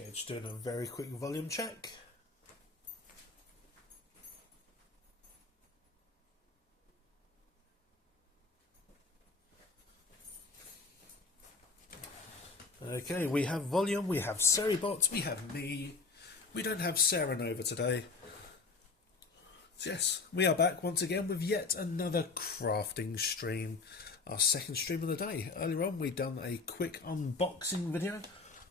Okay, just doing a very quick volume check. Okay, we have volume, we have Seribot, we have me. We don't have Sarah Nova today. So yes, we are back once again with yet another crafting stream. Our second stream of the day. Earlier on we'd done a quick unboxing video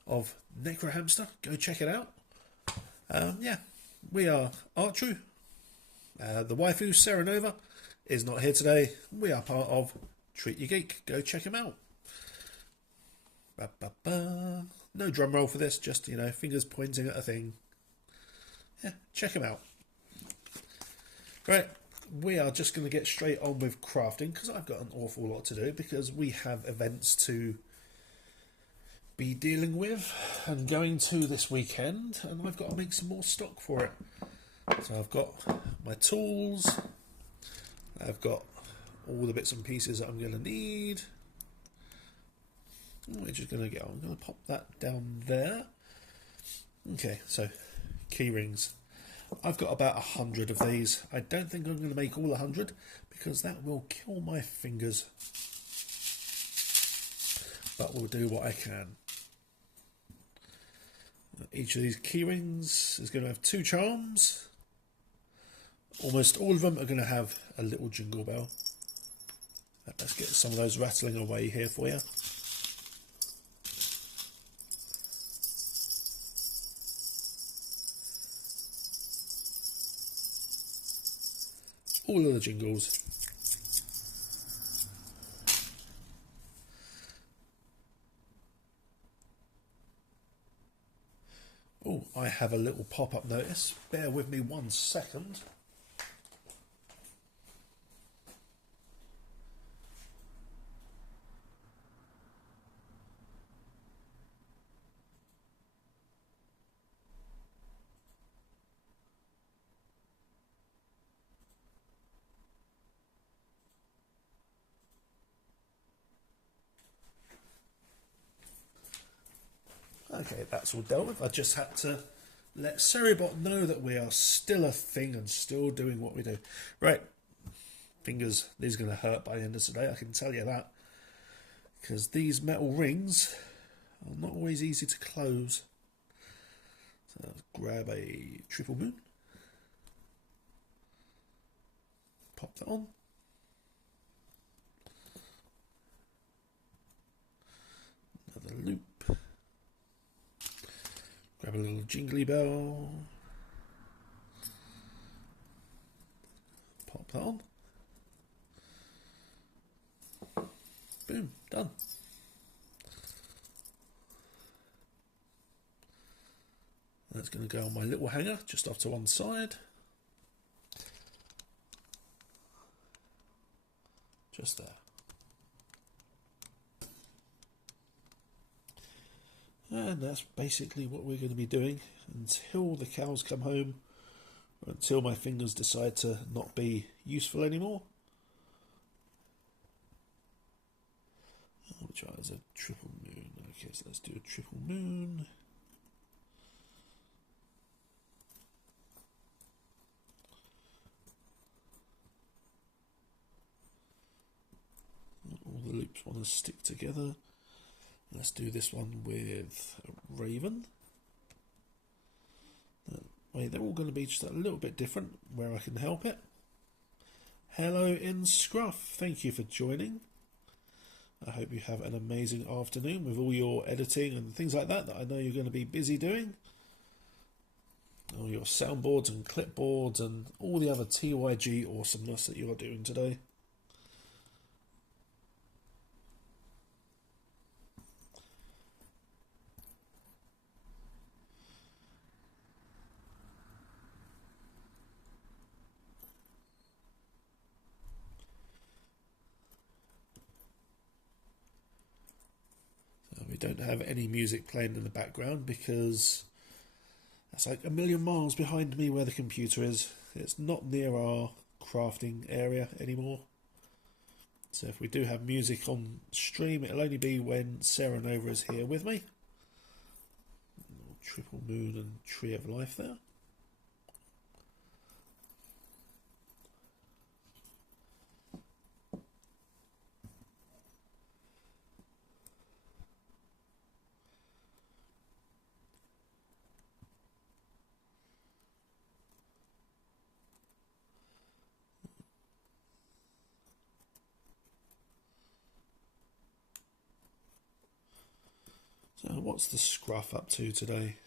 of Necro Hamster. Go check it out. Yeah, we are Artru. The waifu, Sarah Nova, is not here today. We are part of Treat Your Geek. Go check him out. Ba, ba, ba. No drum roll for this, just, you know, fingers pointing at a thing. Yeah, check him out. Right, we are just going to get straight on with crafting because I've got an awful lot to do because we have events to be dealing with and going to this weekend, and I've got to make some more stock for it. So I've got my tools, I've got all the bits and pieces that I'm going to need. We're just going to go, I'm going to pop that down there. Okay, so keyrings. I've got about 100 of these. I don't think I'm going to make all 100 because that will kill my fingers. But we'll do what I can. Each of these keyrings is going to have 2 charms. Almost all of them are going to have a little jingle bell. Let's get some of those rattling away here for you. All of the jingles. Oh, I have a little pop-up notice. Bear with me 1 second. Okay, that's all dealt with. I just had to let Seribot know that we are still a thing and still doing what we do. Right, fingers, these are going to hurt by the end of today, I can tell you that. Because these metal rings are not always easy to close. So let's grab a triple moon. Pop that on. Another loop. Grab a little jingly bell. Pop that on. Boom, done. That's going to go on my little hanger just off to one side. Just there. And that's basically what we're going to be doing until the cows come home, or until my fingers decide to not be useful anymore. Which one is a triple moon? Okay, so let's do a triple moon. All the loops want to stick together. Let's do this one with a raven. Wait, they're all going to be just a little bit different where I can help it. Hello in Scruff, thank you for joining. I hope you have an amazing afternoon with all your editing and things like that I know you're going to be busy doing. All your soundboards and clipboards and all the other TYG awesomeness that you are doing today. We don't have any music playing in the background because that's like a million miles behind me where the computer is. It's not near our crafting area anymore. So if we do have music on stream, it'll only be when Sarah Nova is here with me. We'll Triple Moon and Tree of Life there. So what's the Scruff up to today?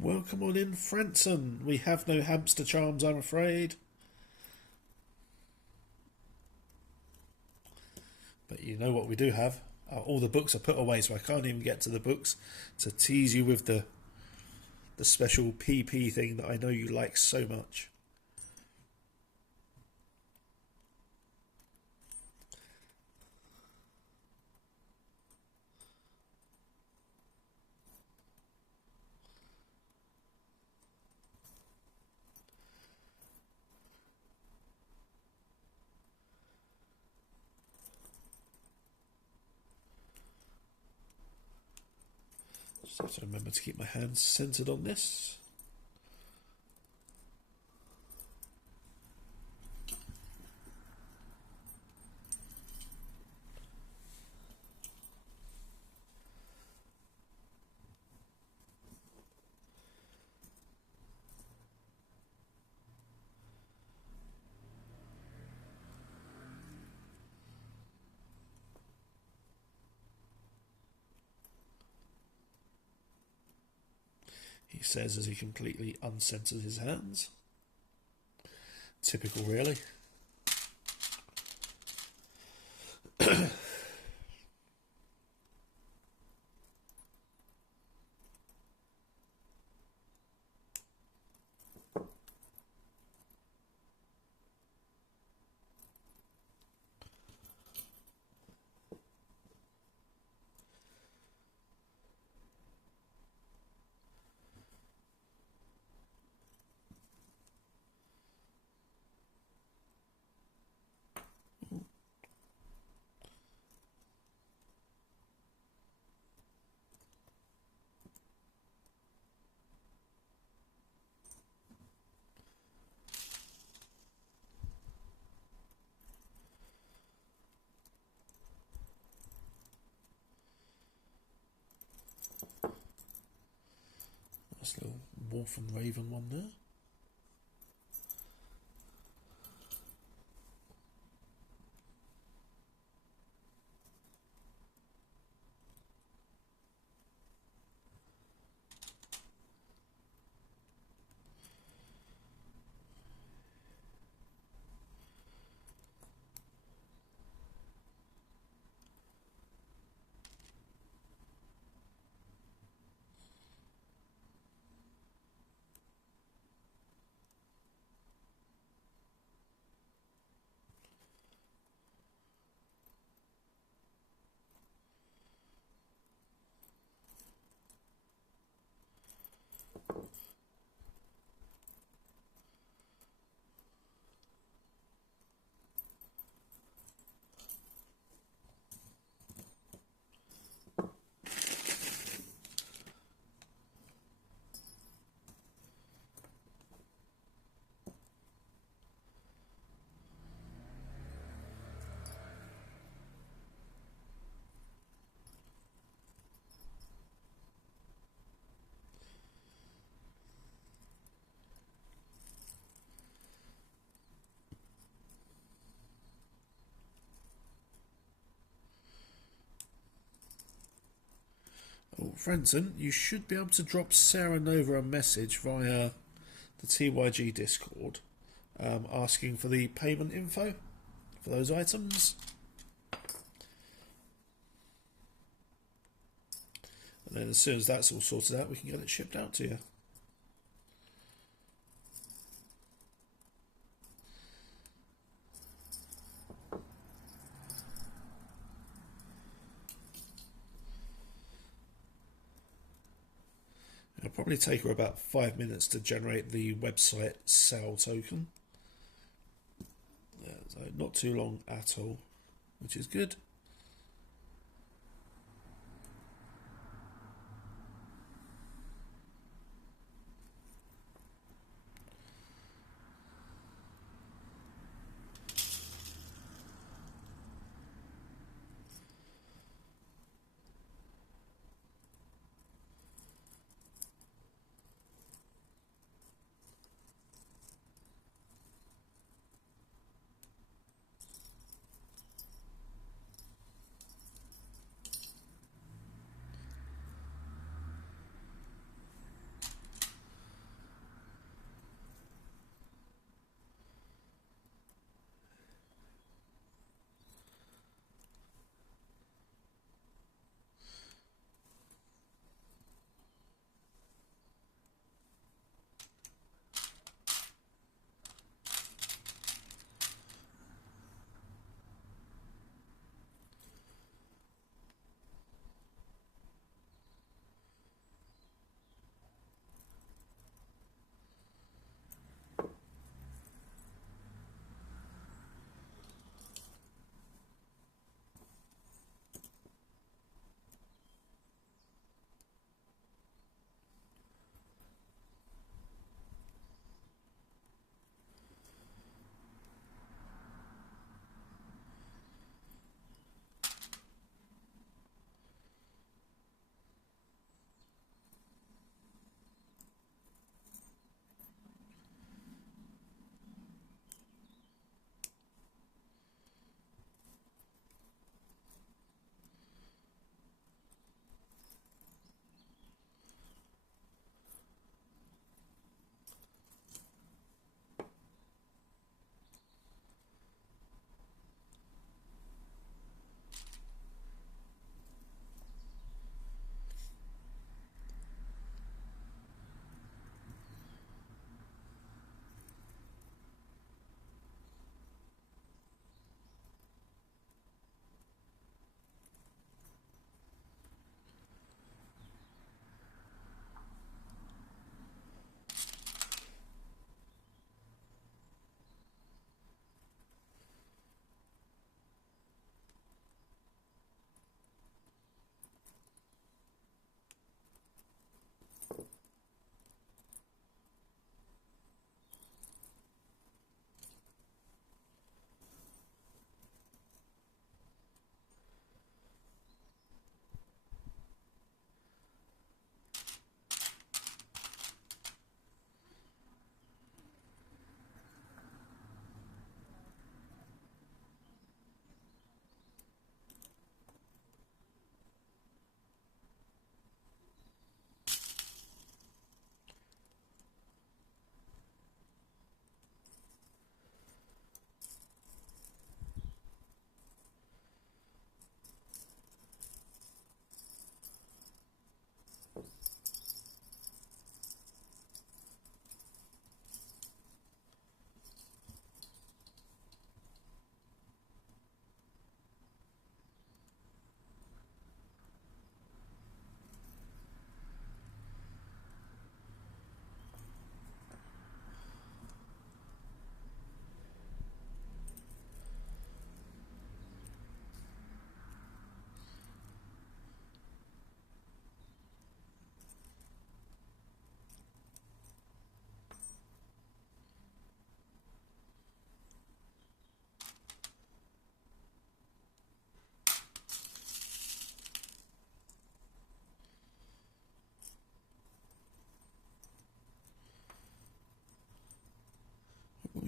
Welcome on in, Franson. We have no hamster charms, I'm afraid. But you know what we do have? All the books are put away, so I can't even get to the books to tease you with the special PP thing that I know you like so much. Just have to remember to keep my hands centered on this. He says as he completely uncenters his hands. Typical, really. Nice little wolf and raven one there. Oh, Franson, you should be able to drop Sarah Nova a message via the TYG Discord. asking for the payment info for those items. And then as soon as that's all sorted out, we can get it shipped out to you. It'll probably take her about 5 minutes to generate the website sell token. Yeah, so not too long at all, which is good.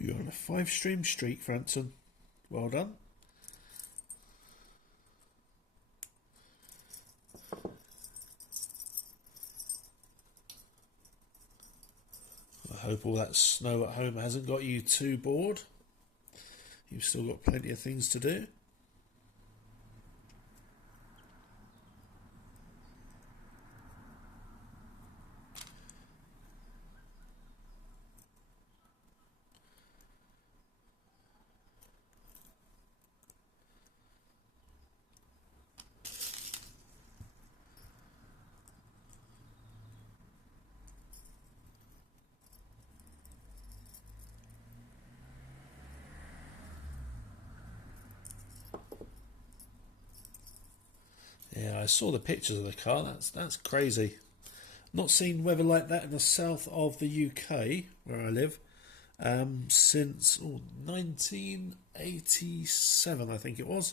You're on a 5-stream streak, Franson. Well done. I Hope all that snow at home hasn't got you too bored. You've still got plenty of things to do. Yeah, I saw the pictures of the car. That's crazy. Not seen weather like that in the south of the UK, where I live, since 1987, I think it was.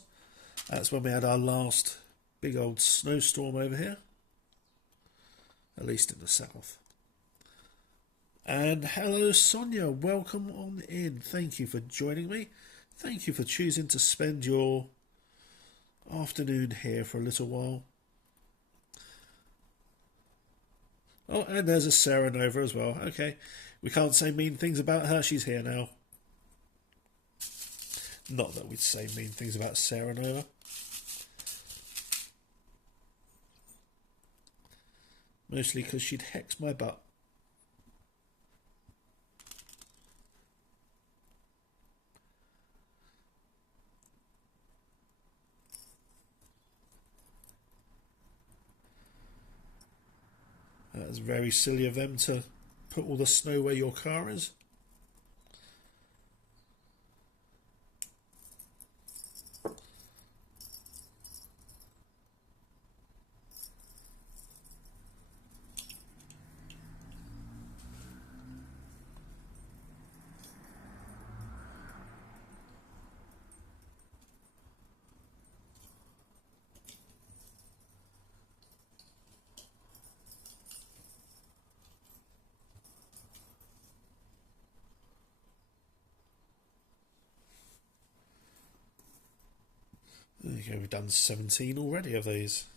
That's when we had our last big old snowstorm over here, at least in the south. And hello, Sonia. Welcome on in. Thank you for joining me. Thank you for choosing to spend your afternoon here for a little while. Oh, and there's a Sarah Nova as well. Okay, we can't say mean things about her. She's here now. Not that we'd say mean things about Sarah Nova. Mostly because she'd hex my butt. That's very silly of them to put all the snow where your car is. Okay, we've done 17 already of these.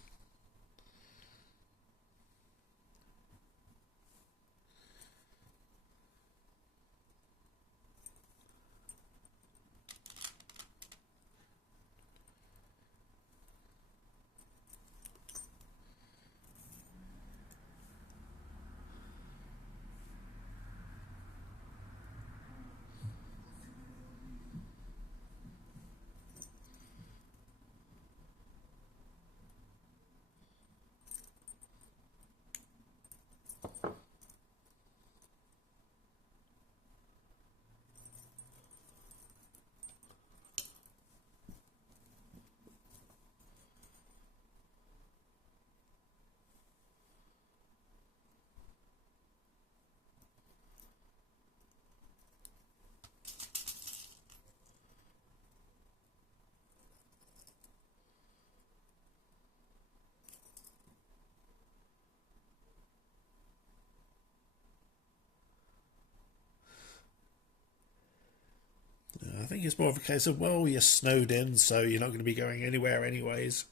I think it's more of a case of, well, you're snowed in, so you're not going to be going anywhere anyways.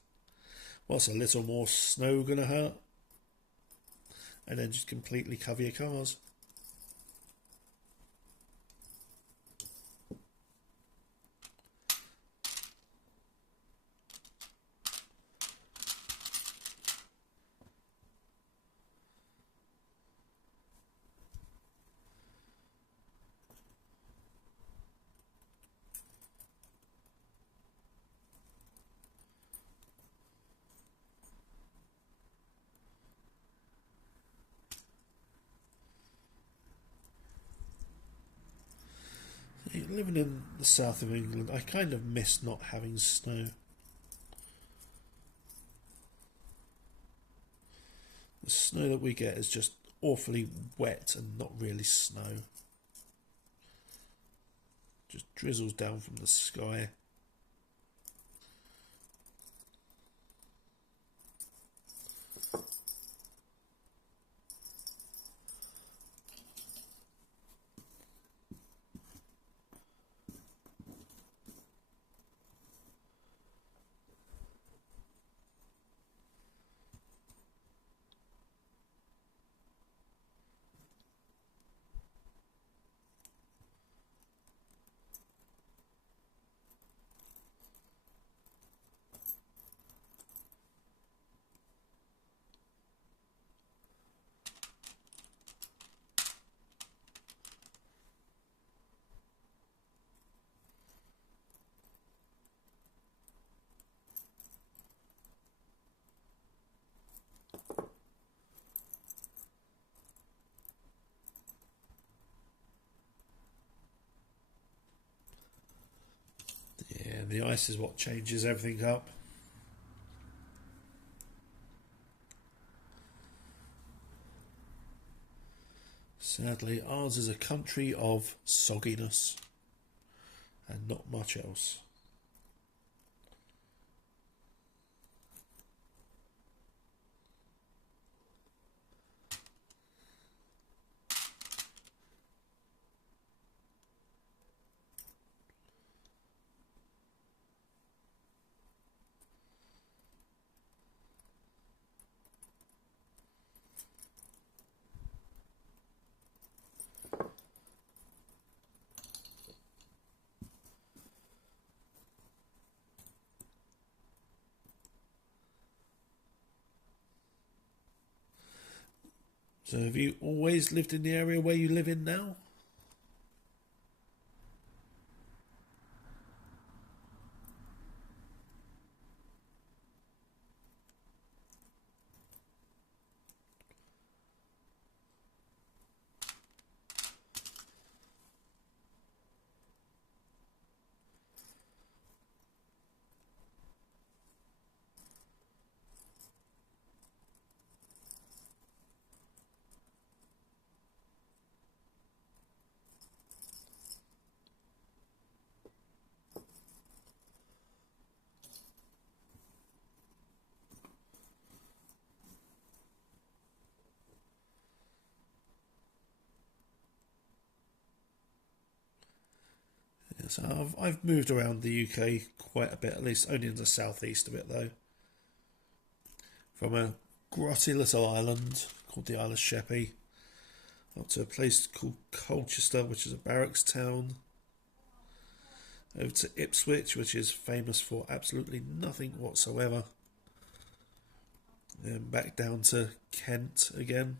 What's a little more snow going to hurt? And then just completely cover your cars. Living in the south of England, I kind of miss not having snow. The snow that we get is just awfully wet and not really snow. Just drizzles down from the sky. And the ice is what changes everything up. Sadly, ours is a country of sogginess and not much else. So have you always lived in the area where you live in now? So I've moved around the UK quite a bit, at least only in the southeast of it though. From a grotty little island called the Isle of Sheppey up to a place called Colchester, which is a barracks town, over to Ipswich, which is famous for absolutely nothing whatsoever, and back down to Kent again.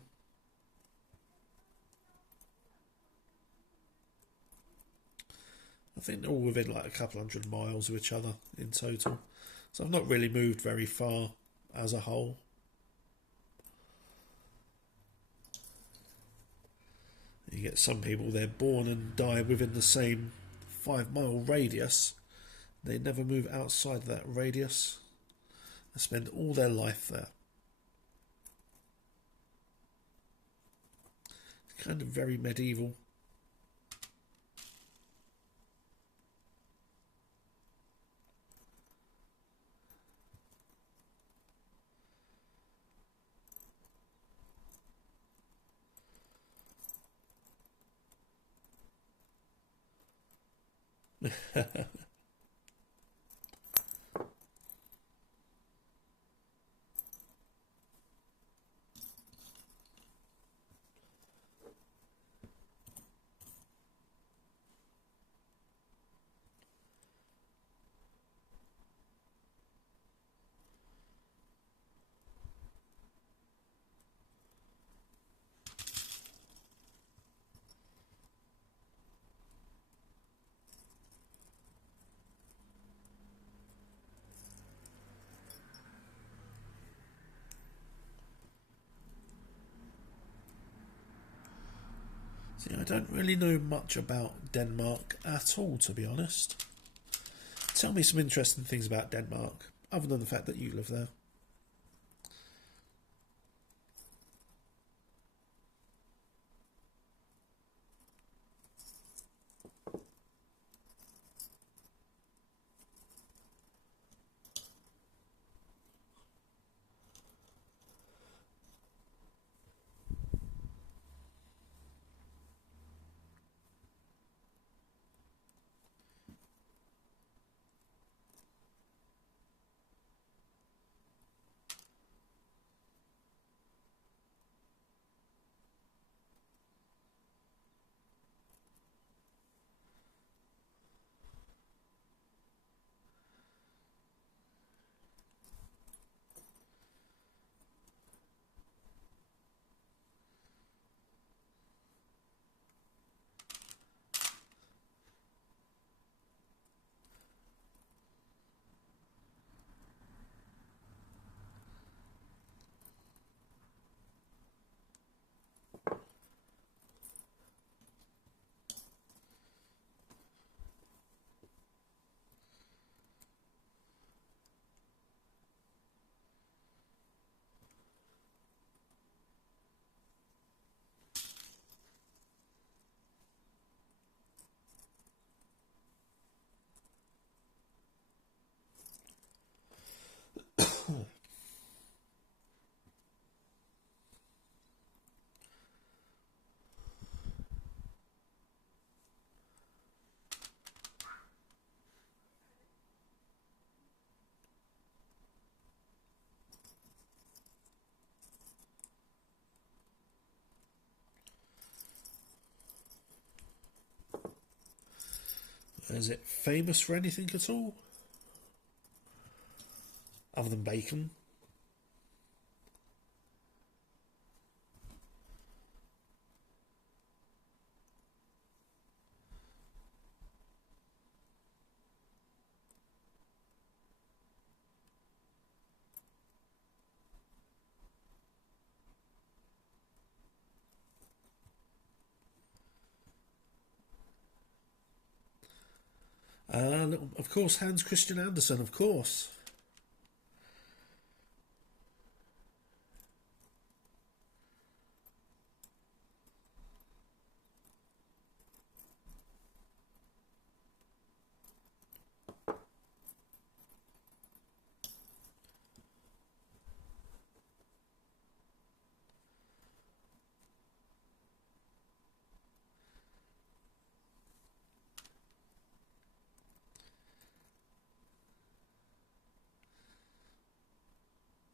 I think they're all within like a couple hundred miles of each other in total. So I've not really moved very far as a whole. You get some people, they're born and die within the same 5-mile radius. They never move outside that radius. They spend all their life there. It's kind of very medieval. See, I don't really know much about Denmark at all, to be honest. Tell me some interesting things about Denmark, other than the fact that you live there. Is it famous for anything at all? Other than bacon? Of course, Hans Christian Andersen, of course.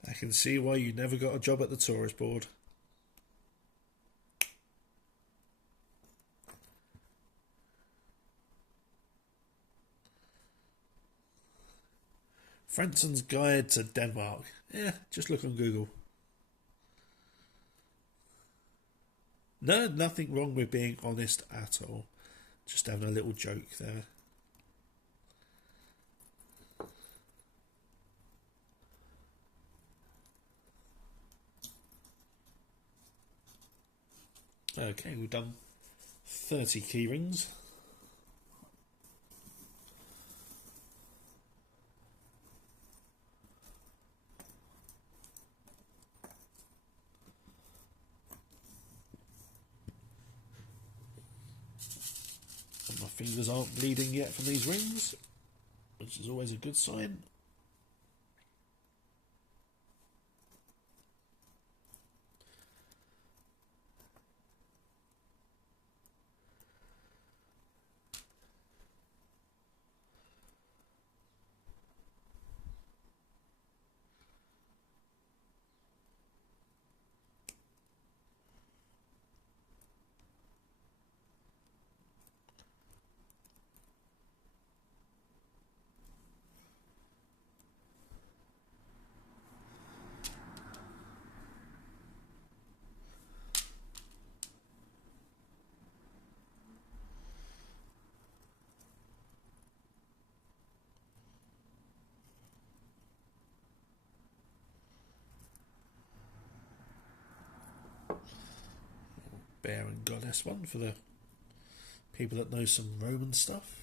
I can see why you never got a job at the tourist board. Franson's Guide to Denmark. Yeah, just look on Google. No, nothing wrong with being honest at all. Just having a little joke there. Okay, we've done 30 keyrings. And my fingers aren't bleeding yet from these rings, which is always a good sign. Bear and Goddess one for the people that know some Roman stuff.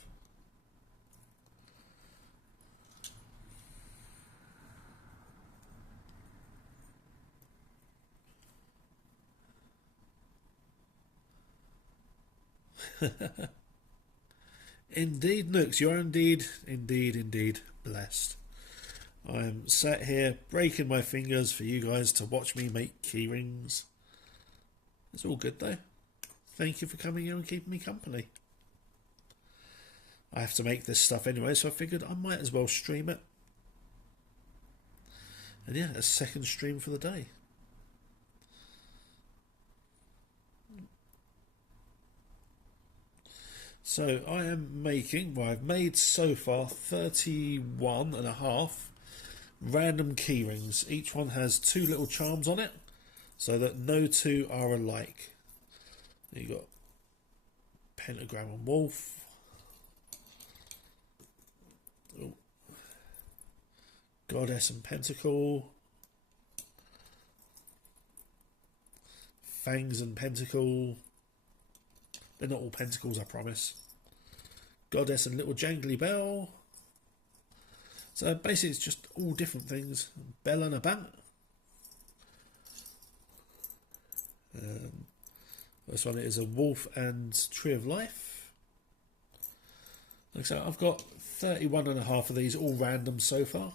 Indeed, Nooks, you are indeed blessed. I am sat here breaking my fingers for you guys to watch me make keyrings. It's all good though. Thank you for coming here and keeping me company. I have to make this stuff anyway, so I figured I might as well stream it. And yeah, a second stream for the day. So I am making, well, I've made so far 31 and a half random keyrings. Each one has 2 little charms on it, so that no 2 are alike. You got pentagram and wolf. Oh. Goddess and pentacle. Fangs and pentacle. They're not all pentacles, I promise. Goddess and little jangly bell. So basically it's just all different things. Bell and a bat. This one is a wolf and tree of life. Like so, I've got 31 and a half of these, all random so far.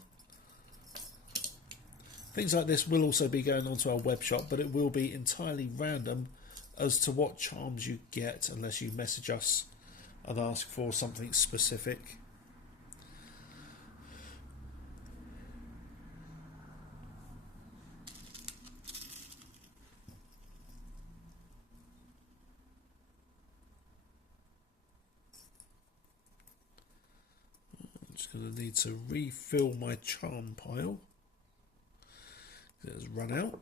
Things like this will also be going onto our web shop, but it will be entirely random as to what charms you get unless you message us and ask for something specific. Just going to need to refill my charm pile. It has run out.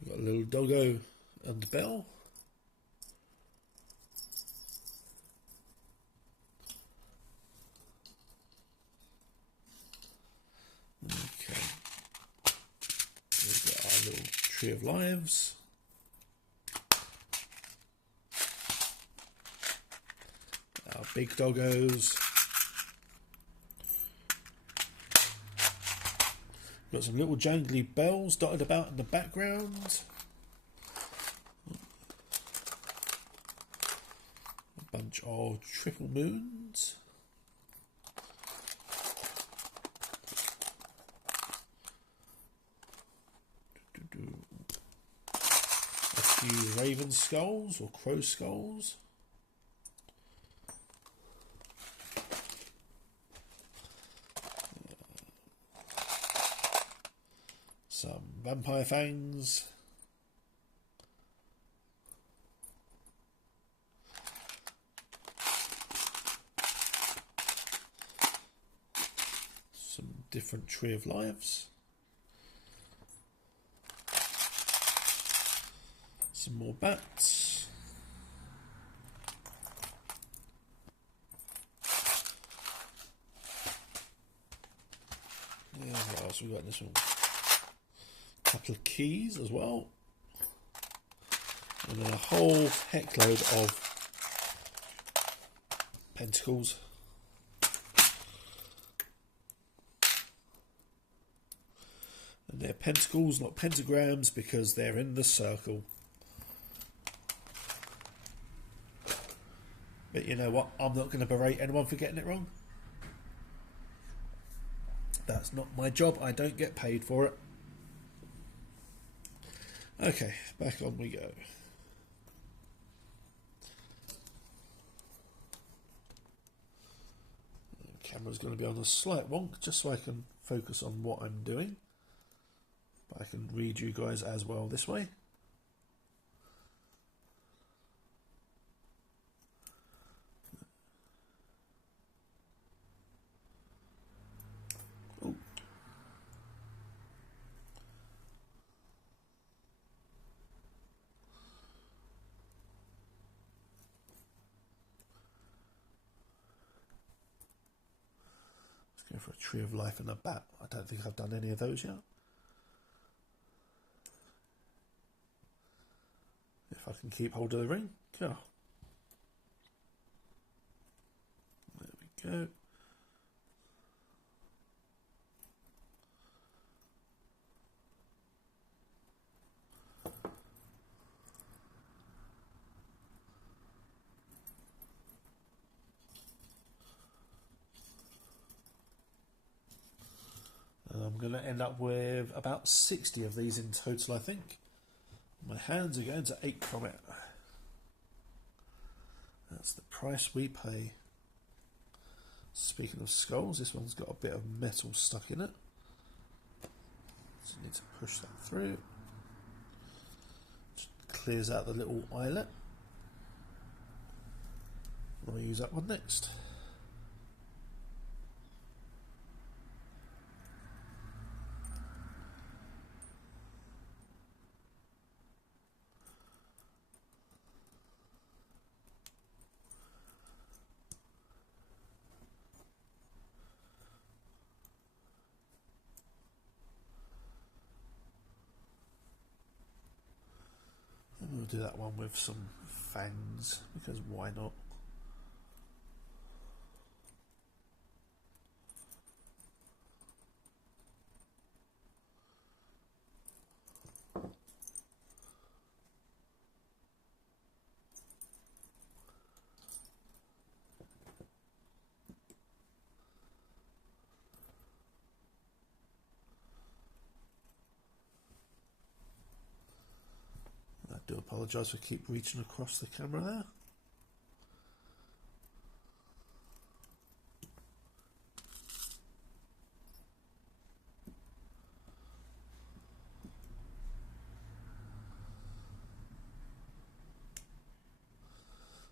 We've got a little doggo and bell. Okay. We've got our little tree of lives. Our big doggos. Got some little jangly bells dotted about in the background. A bunch of triple moons. A few raven skulls or crow skulls. Some vampire fangs. Some different tree of lives. Some more bats. Yeah, what else we got in this one? Couple of keys as well, and then a whole heckload of pentacles. And they're pentacles, not pentagrams, because they're in the circle. But you know what? I'm not going to berate anyone for getting it wrong. That's not my job. I don't get paid for it. Okay, back on we go. The camera's going to be on a slight wonk, just so I can focus on what I'm doing. But I can read you guys as well this way. Go for a tree of life and a bat. I don't think I've done any of those yet. If I can keep hold of the ring. Cool. There we go. I'm going to end up with about 60 of these in total, I think. My hands are going to ache from it. That's the price we pay. Speaking of skulls, this one's got a bit of metal stuck in it. So you need to push that through. Just clears out the little eyelet. I'll use that one next. We'll do that one with some fangs, because why not? I do apologise for keep reaching across the camera there.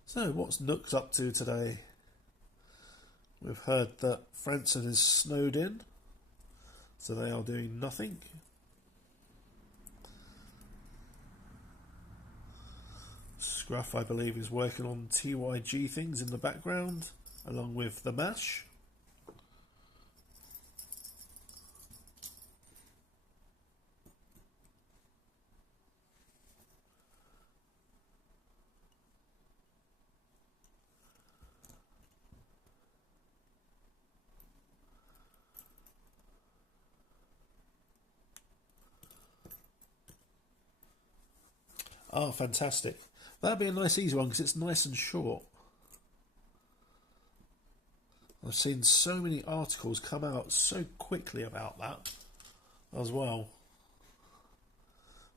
So what's Nook's up to today? We've heard that Franson is snowed in, so they are doing nothing. Scruff, I believe, is working on TYG things in the background, along with the MASH. Oh, fantastic. That'd be a nice easy one because it's nice and short. I've seen so many articles come out so quickly about that as well.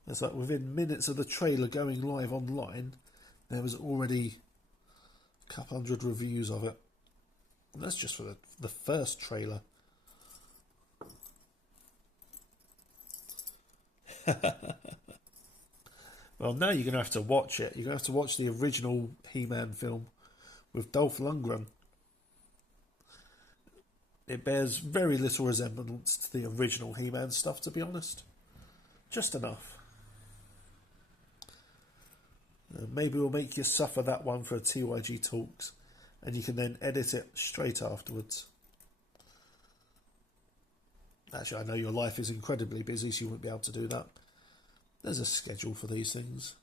It's like within minutes of the trailer going live online, there was already a couple hundred reviews of it. And that's just for the first trailer. Well, now you're going to have to watch it. You're going to have to watch the original He-Man film with Dolph Lundgren. It bears very little resemblance to the original He-Man stuff, to be honest. Just enough. Maybe we'll make you suffer that one for a TYG Talks, and you can then edit it straight afterwards. Actually, I know your life is incredibly busy, so you won't be able to do that. There's a schedule for these things.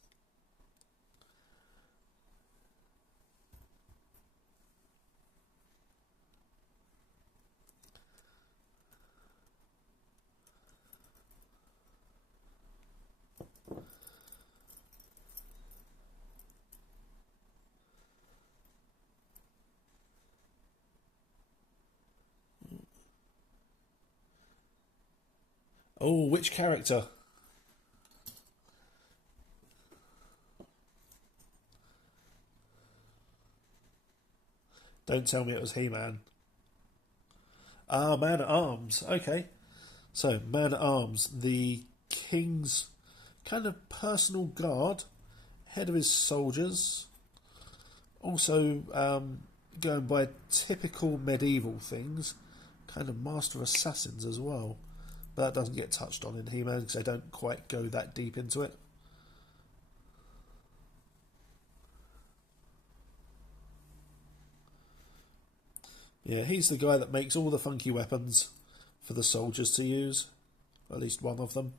Oh, which character? Don't tell me it was He-Man. Ah, Man-at-Arms. Okay. So, Man-at-Arms, the king's kind of personal guard, head of his soldiers. Also, going by typical medieval things, kind of master assassins as well. But that doesn't get touched on in He-Man because they don't quite go that deep into it. Yeah, he's the guy that makes all the funky weapons for the soldiers to use. At least one of them.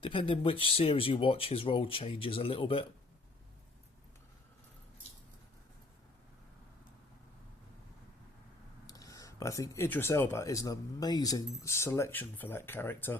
Depending which series you watch, his role changes a little bit. But I think Idris Elba is an amazing selection for that character.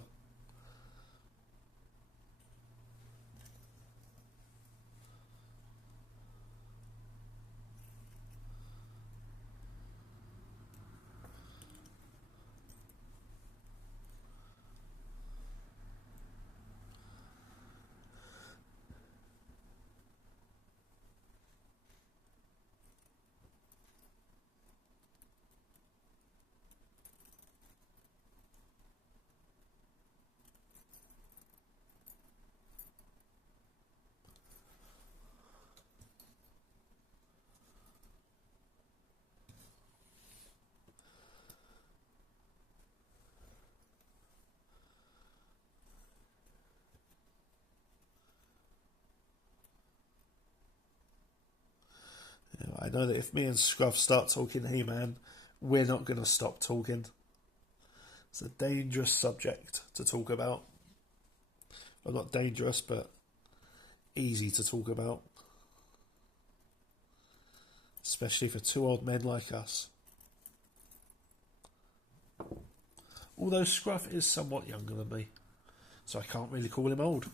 I know that if me and Scruff start talking He-Man, we're not going to stop talking. It's a dangerous subject to talk about. Well, not dangerous, but easy to talk about. Especially for two old men like us. Although Scruff is somewhat younger than me, so I can't really call him old.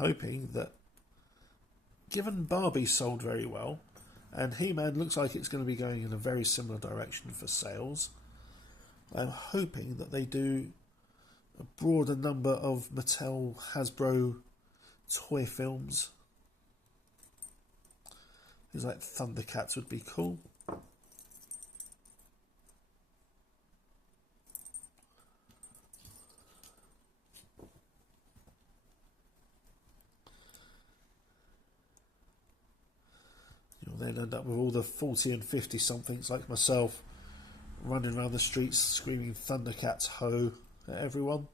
hoping that, given Barbie sold very well, and He-Man looks like it's going to be going in a very similar direction for sales, I'm hoping that they do a broader number of Mattel Hasbro toy films. Things like Thundercats would be cool. You'll then end up with all the 40 and 50 somethings like myself running around the streets screaming Thundercats ho at everyone.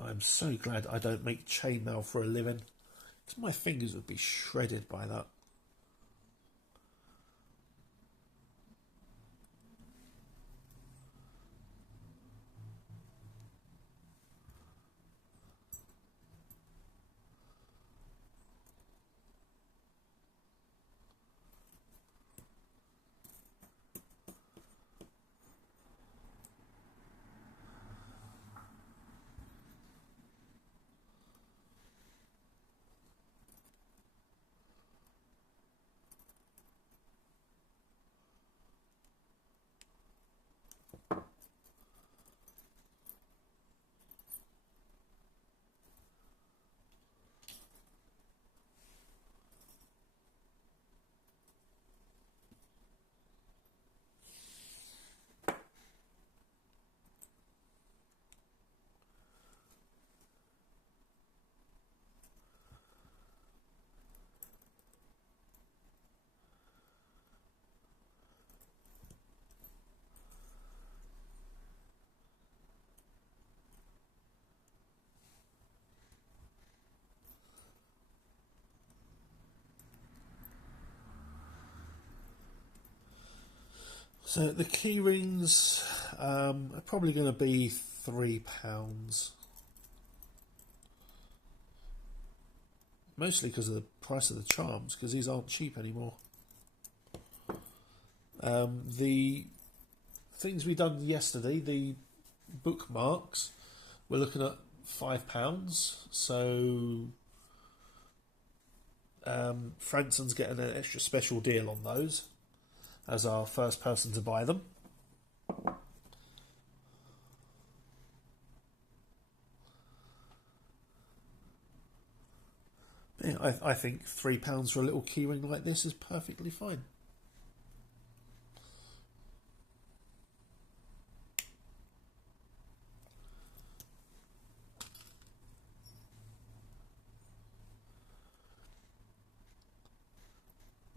I'm so glad I don't make chainmail for a living, because my fingers would be shredded by that. So the Keyrings are probably going to be £3. Mostly because of the price of the charms, because these aren't cheap anymore. The things we done yesterday, the bookmarks, we're looking at £5. So Franson's getting an extra special deal on those as our first person to buy them. Yeah, I think £3 for a little keyring like this is perfectly fine.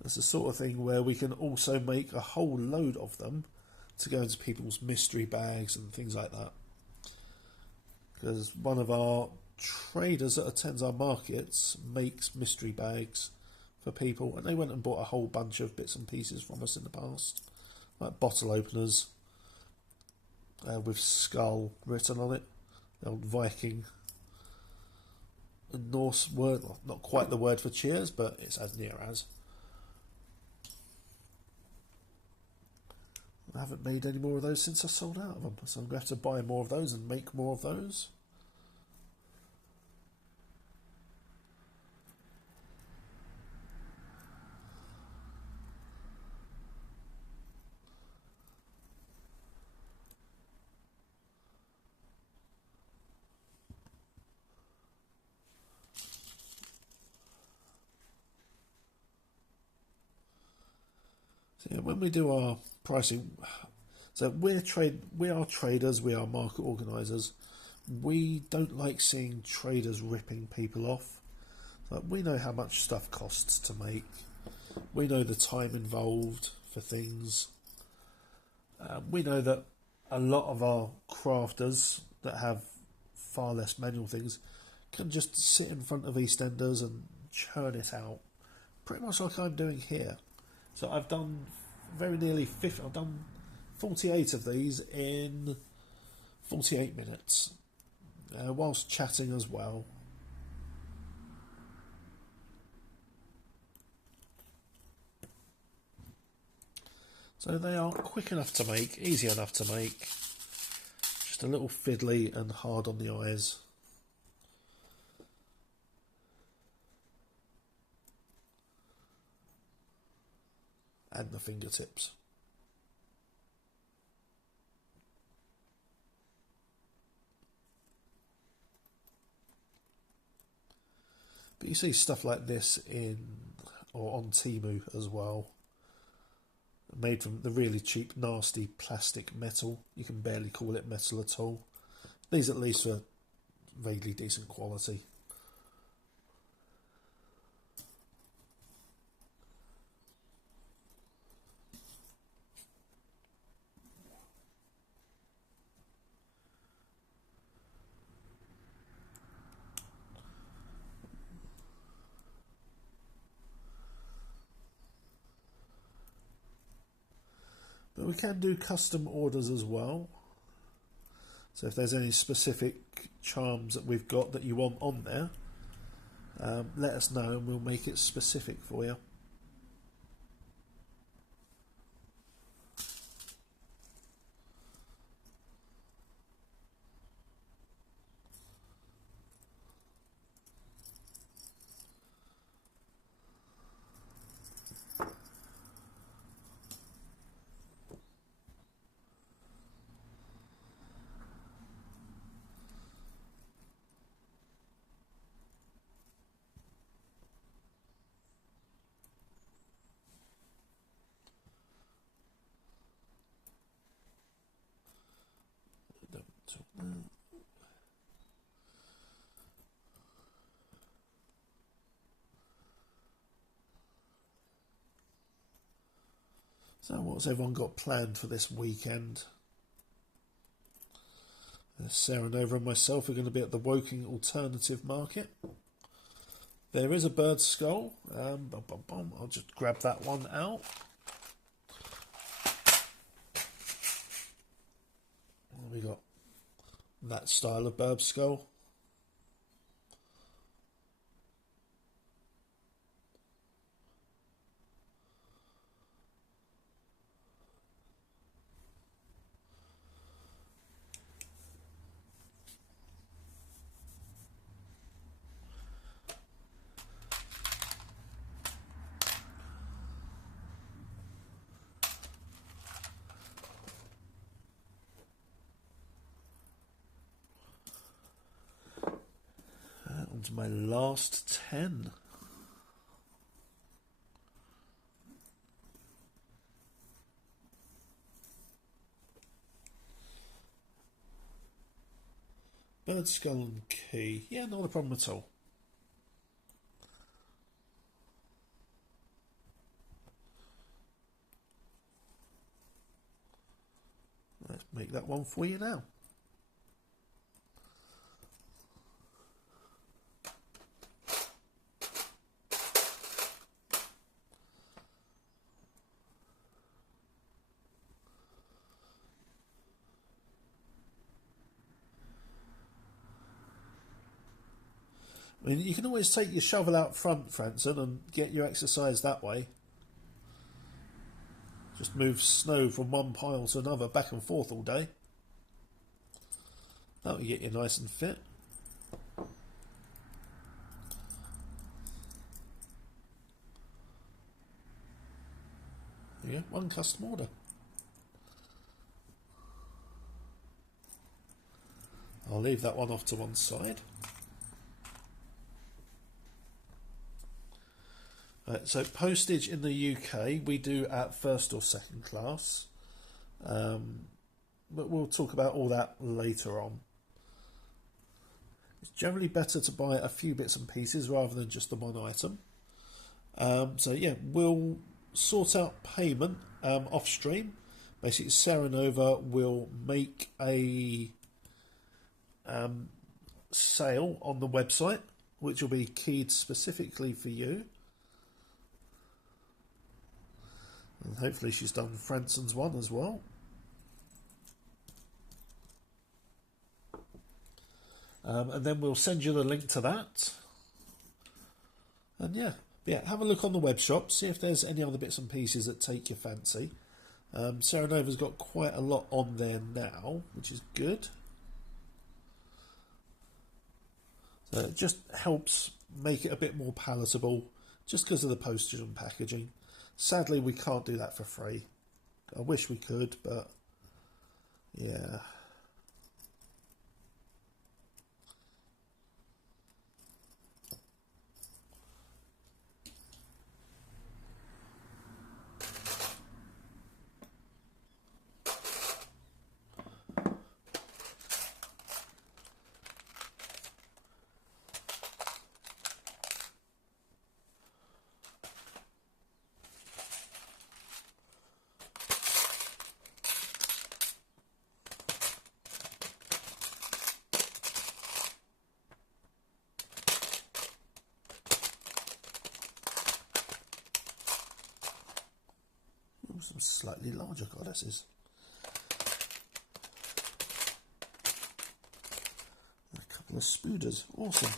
It's the sort of thing where we can also make a whole load of them to go into people's mystery bags and things like that. Because one of our traders that attends our markets makes mystery bags for people, and they went and bought a whole bunch of bits and pieces from us in the past, like bottle openers with skull written on it, the old Viking and Norse word, well, not quite the word for cheers, but it's as near as. I haven't made any more of those since I sold out of them, so I'm going to have to buy more of those and make more of those. So yeah, when we do our pricing, so we are traders, we are market organisers. We don't like seeing traders ripping people off. But we know how much stuff costs to make. We know the time involved for things. We know that a lot of our crafters that have far less manual things can just sit in front of EastEnders and churn it out, pretty much like I'm doing here. So I've done very nearly 50. I've done 48 of these in 48 minutes, whilst chatting as well. So they are quick enough to make, easy enough to make, just a little fiddly and hard on the eyes. And the fingertips. But you see stuff like this on Temu as well. Made from the really cheap, nasty plastic metal. You can barely call it metal at all. These at least are vaguely decent quality. But we can do custom orders as well. So if there's any specific charms that we've got that you want on there, let us know and we'll make it specific for you. So what's everyone got planned for this weekend? Sarah Nova and myself are going to be at the Woking Alternative Market. There is a bird skull. I'll just grab that one out. What have we got? That style of bird skull. To my last 10. Bird skull and key. Yeah, not a problem at all. Let's make that one for you now. I mean, you can always take your shovel out front, Franson, and get your exercise that way. Just move snow from one pile to another, back and forth all day. That'll get you nice and fit. Yeah, one custom order. I'll leave that one off to one side. So postage in the UK we do at first or second class, but we'll talk about all that later on. It's generally better to buy a few bits and pieces rather than just the one item. So yeah, we'll sort out payment off stream. Basically, Sarah Nova will make a sale on the website, which will be keyed specifically for you. And hopefully she's done Franson's one as well. And then we'll send you the link to that. And yeah, have a look on the web shop, see if there's any other bits and pieces that take your fancy. Sarah Nova's got quite a lot on there now, which is good. So it just helps make it a bit more palatable, just because of the postage and packaging. Sadly, we can't do that for free. I wish we could, but yeah. Some slightly larger goddesses. A couple of spooders, awesome.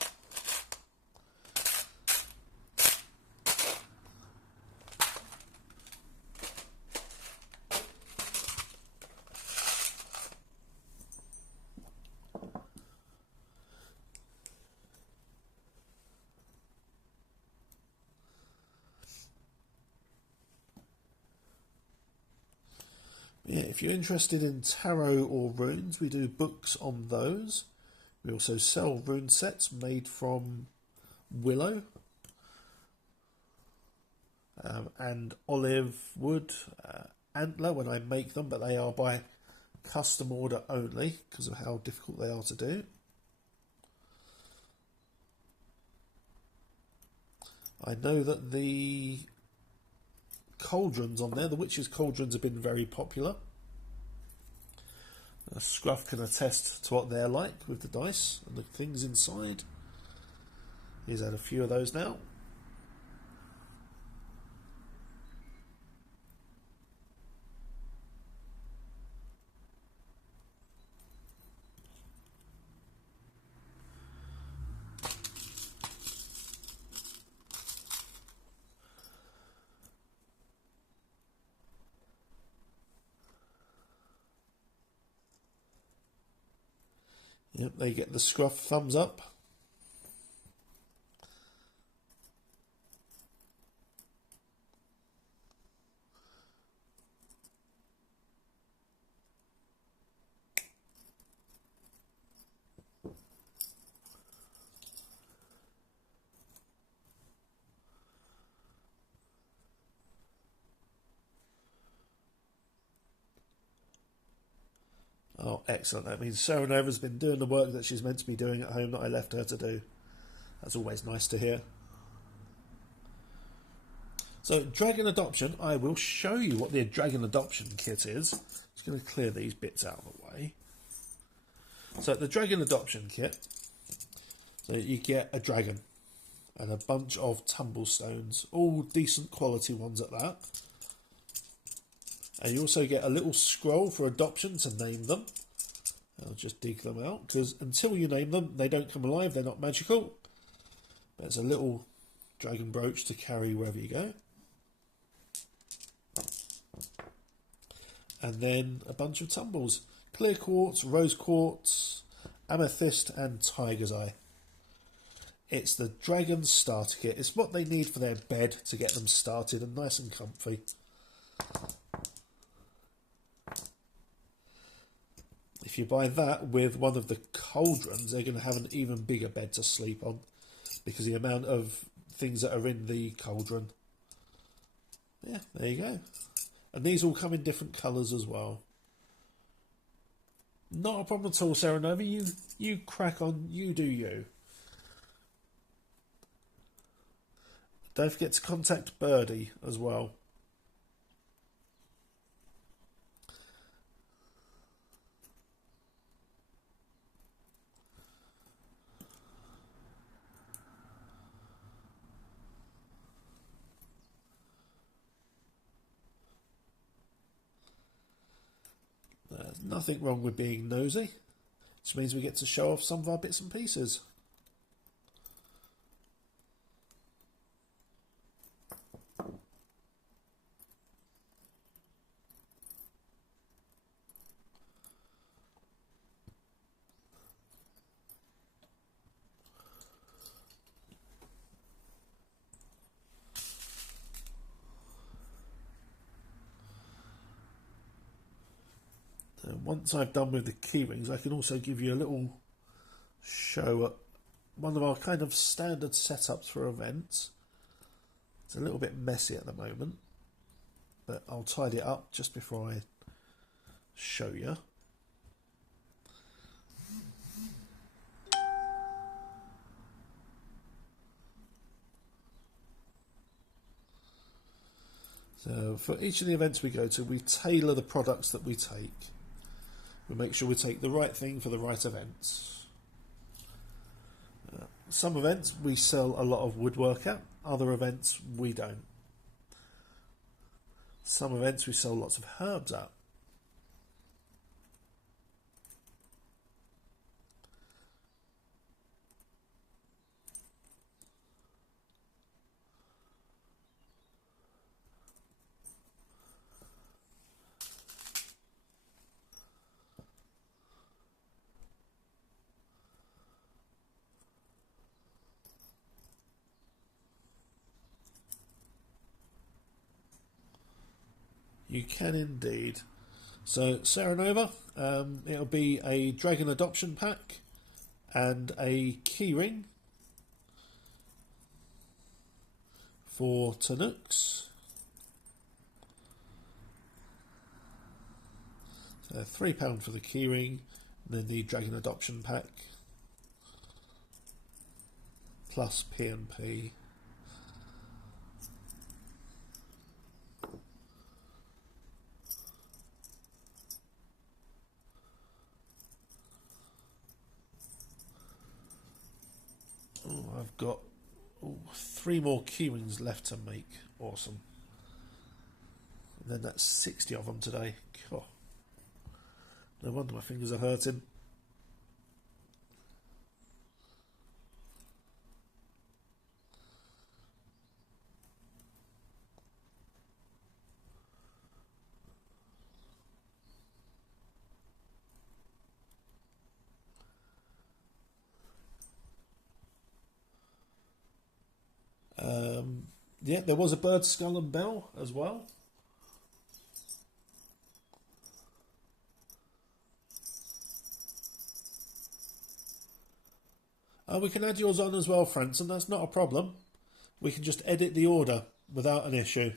Yeah, if you're interested in tarot or runes, we do books on those. We also sell rune sets made from willow and olive wood, antler when I make them, but they are by custom order only because of how difficult they are to do. I know that the cauldrons on there, the witches' cauldrons, have been very popular. Scruff can attest to what they're like with the dice and the things inside. He's had a few of those now. Yep, they get the Scruff thumbs up. Oh, excellent. That means Sarah Nova's been doing the work that she's meant to be doing at home that I left her to do. That's always nice to hear. So, Dragon Adoption, I will show you what the Dragon Adoption kit is. Just going to clear these bits out of the way. So, the Dragon Adoption kit, so you get a dragon and a bunch of tumblestones, all decent quality ones at that. And you also get a little scroll for adoption to name them. I'll just dig them out, because until you name them, they don't come alive, they're not magical. But it's a little dragon brooch to carry wherever you go. And then a bunch of tumbles. Clear quartz, rose quartz, amethyst and tiger's eye. It's the dragon starter kit. It's what they need for their bed to get them started and nice and comfy. If you buy that with one of the cauldrons, they're going to have an even bigger bed to sleep on, because the amount of things that are in the cauldron Yeah, there you go. And these all come in different colours as well. Not a problem at all, Sarah Nova. You crack on. You do you. Don't forget to contact Birdie as well. There's nothing wrong with being nosy. Which means we get to show off some of our bits and pieces. And once I've done with the keyrings, I can also give you a little show at one of our kind of standard setups for events. It's a little bit messy at the moment, but I'll tidy it up just before I show you. So for each of the events we go to, we tailor the products that we take. We make sure we take the right thing for the right events. Some events we sell a lot of woodwork at, other events we don't. Some events we sell lots of herbs at. You can indeed. So Sarah Nova, it'll be a dragon adoption pack and a keyring for Tanooks. So £3 for the keyring, and then the dragon adoption pack plus P&P. I've got 3 more keyrings left to make. Awesome. And then that's 60 of them today. Oh, no wonder my fingers are hurting. Yeah, there was a bird skull and bell as well. We can add yours on as well, Franson. That's not a problem. We can just edit the order without an issue.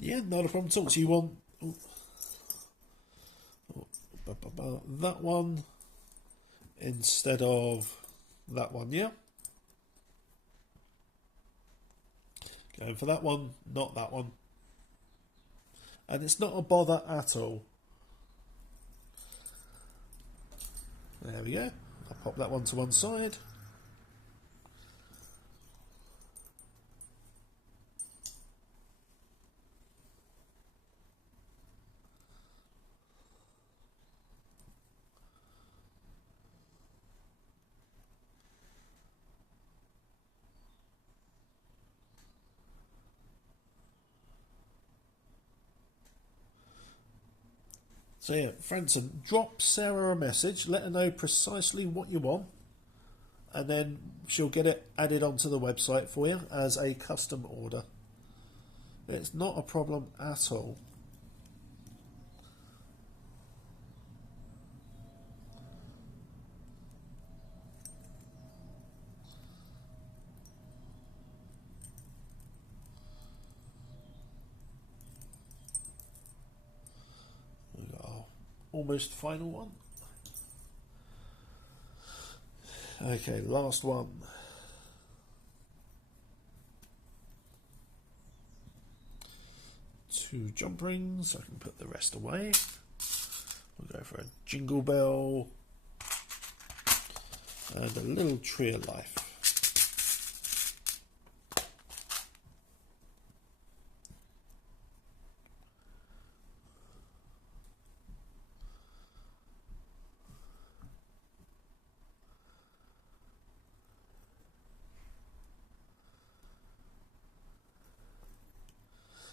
Yeah, not a problem at all. So you want that one instead of that one, yeah? Going for that one, not that one. And it's not a bother at all. There we go. I'll pop that one to one side. So yeah, Franson, drop Sarah a message, let her know precisely what you want, and then she'll get it added onto the website for you as a custom order. It's not a problem at all. We've got our almost final one. Okay, last one. 2 jump rings. I can put the rest away. We'll go for a jingle bell and a little tree of life.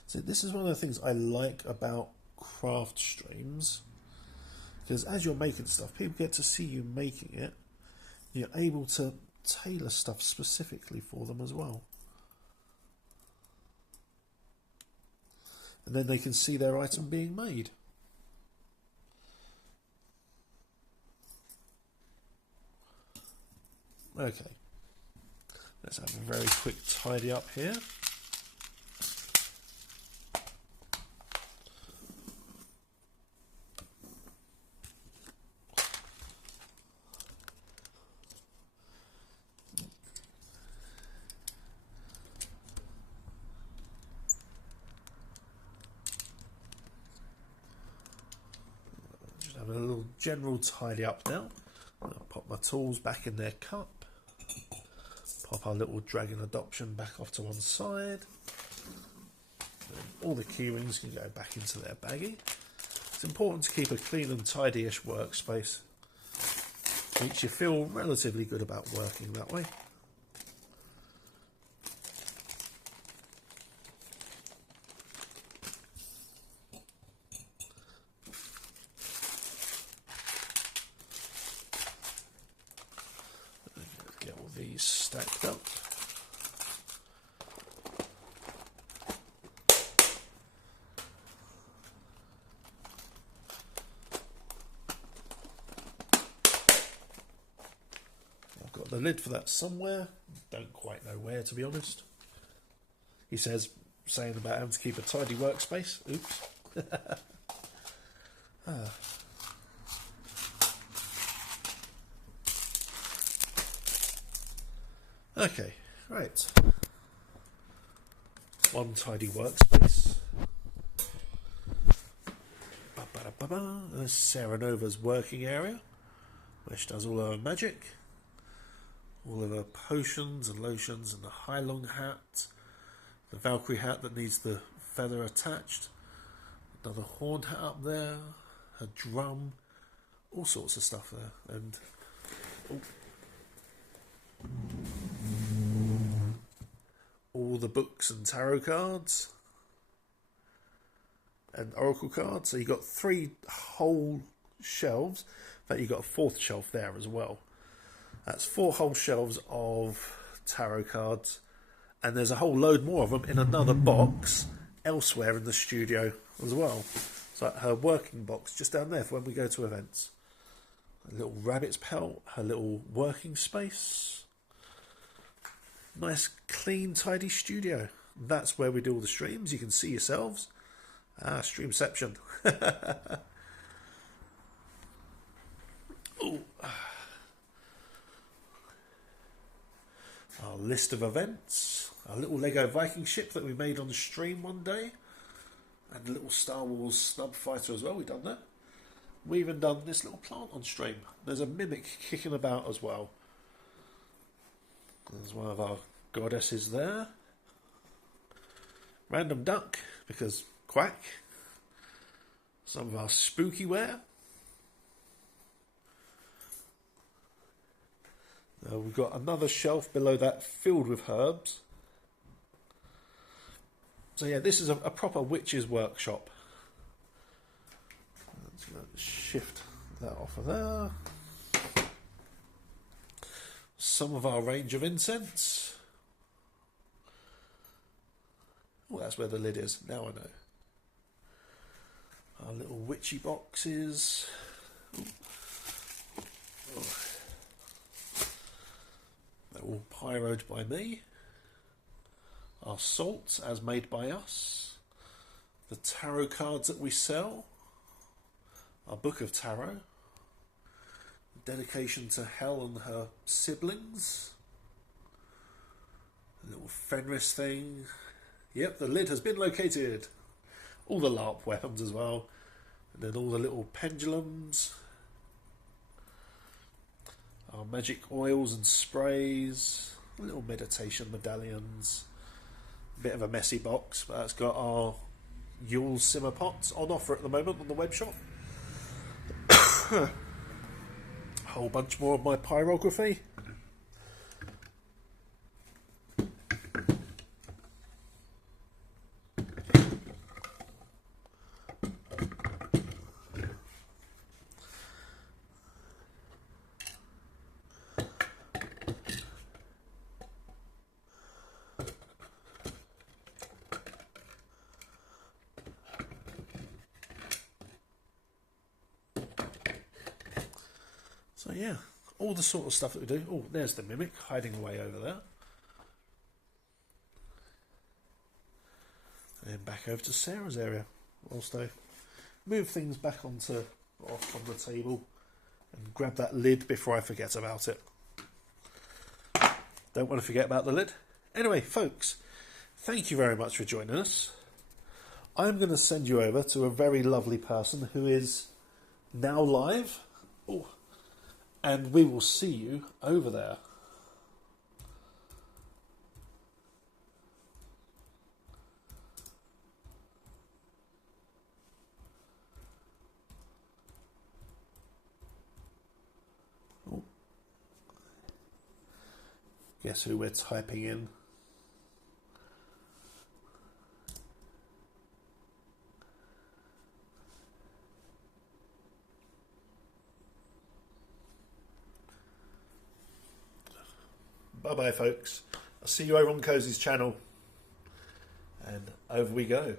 So this is one of the things I like about craft streams, because as you're making stuff, people get to see you making it. You're able to tailor stuff specifically for them as well. And then they can see their item being made. Okay. Let's have a very quick tidy up here. A little general tidy up now. I'll pop my tools back in their cup. Pop our little dragon adoption back off to one side. And all the keyrings can go back into their baggie. It's important to keep a clean and tidy-ish workspace. Makes you feel relatively good about working that way. These stacked up. I've got the lid for that somewhere. Don't quite know where, to be honest. He says, saying about having to keep a tidy workspace. Oops. Okay, right. One tidy workspace. There's Sarah Nova's working area, where she does all her magic. All of her potions and lotions, and the Highlong hat. The Valkyrie hat that needs the feather attached. Another horned hat up there. Her drum. All sorts of stuff there. And... oh. All the books and tarot cards and oracle cards. So you've got 3 whole shelves. In fact, you've got a 4th shelf there as well. That's 4 whole shelves of tarot cards, and there's a whole load more of them in another box elsewhere in the studio as well. So her working box just down there for when we go to events. A little rabbit's pelt, her little working space. Nice, clean, tidy studio. That's where we do all the streams. You can see yourselves. Streamception. Ooh. Our list of events. Our little Lego Viking ship that we made on the stream one day. And a little Star Wars snub fighter as well. We've done that. We even done this little plant on stream. There's a mimic kicking about as well. There's one of our goddesses there. Random duck, because quack. Some of our spooky wear. We've got another shelf below that filled with herbs. So yeah, this is a proper witch's workshop. that off of there. Some of our range of incense. Oh, that's where the lid is. Now I know. Our little witchy boxes. Oh. They're all pyroed by me. Our salts as made by us. The tarot cards that we sell. Our book of tarot. Dedication to Hel and her siblings. A little Fenris thing. Yep, the lid has been located. All the LARP weapons as well. And then all the little pendulums. Our magic oils and sprays. Little meditation medallions. Bit of a messy box, but that's got our Yule simmer pots on offer at the moment on the web shop. A whole bunch more of my pyrography. So yeah, all the sort of stuff that we do. Oh, there's the mimic hiding away over there. And then back over to Sarah's area, whilst I move things back onto off on the table and grab that lid before I forget about it. Don't want to forget about the lid. Anyway, folks, thank you very much for joining us. I'm going to send you over to a very lovely person who is now live. Oh. And we will see you over there. Oh. Guess who we're typing in? Bye-bye, folks. I'll see you over on Cozy's channel. And over we go.